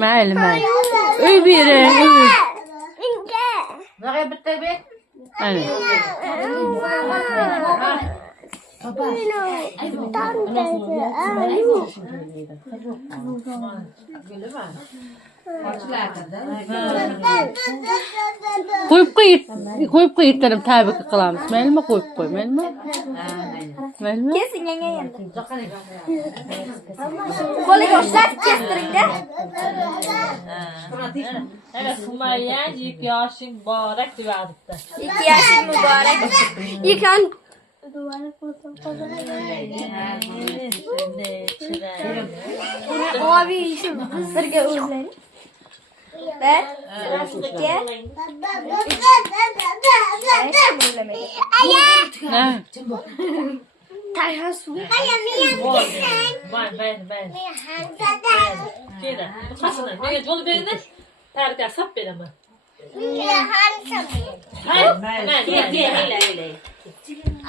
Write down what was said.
Mayli, mayli. Uy bering, uy. Naqay bitta be. Ana. Qo'yib qo'yib tabiq qilamiz. Maylimi qo'yib qo'y, maylimi? Maylimi? Kesin yanga endi. Qo'liga ushlatib kestiring-da. Ana Sumayya 2 yoshing muborak deyapti. 2 yoshing muborak. Ekan Abi shu bizlarga o'zlang. Bir, ikki, Ha. Tayha suv. Ben. Keda. Qasana. Nega yo'l berdi? Targa sap beraman. Hayır.